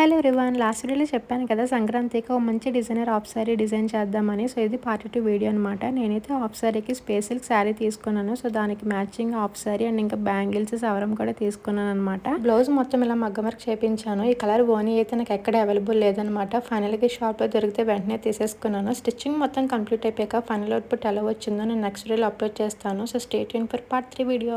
Hello everyone, last వీడియోలో చెప్పాను కదా సంక్రాంతికి ఒక మంచి డిజైనర్ హాఫ్ సారీ డిజైన్ చేద్దామని. సో ఇది పార్ట్ 2 వీడియో అనమాట. నేనైతే హాఫ్ సారీకి స్పేస్ సిల్క్ సారీ తీసుకున్నాను. సో దానికి మ్యాచింగ్ హాఫ్ సారీ అండ్ ఇంకా బ్యాంగిల్స్ సవరం కూడా తీసుకున్నాను అనమాట. బ్లౌజ్ మొత్తం ఇలా మగ్గ వర్క్ చేయించాను. ఈ కలర్ ఓనీ అయితే నాకు ఎక్కడ అవైలబుల్ లేదనమాట. ఫైనల్గా షాప్లో దొరికితే వెంటనే తీసేసుకున్నాను. స్టిచ్చింగ్ మొత్తం కంప్లీట్ అయిపోయాక ఫైనల్ అవుట్పుట్ ఎలా వచ్చిందో నేను నెక్స్ట్ వీడియోలో అప్లోడ్ చేస్తాను. So stay tune for part 3 video.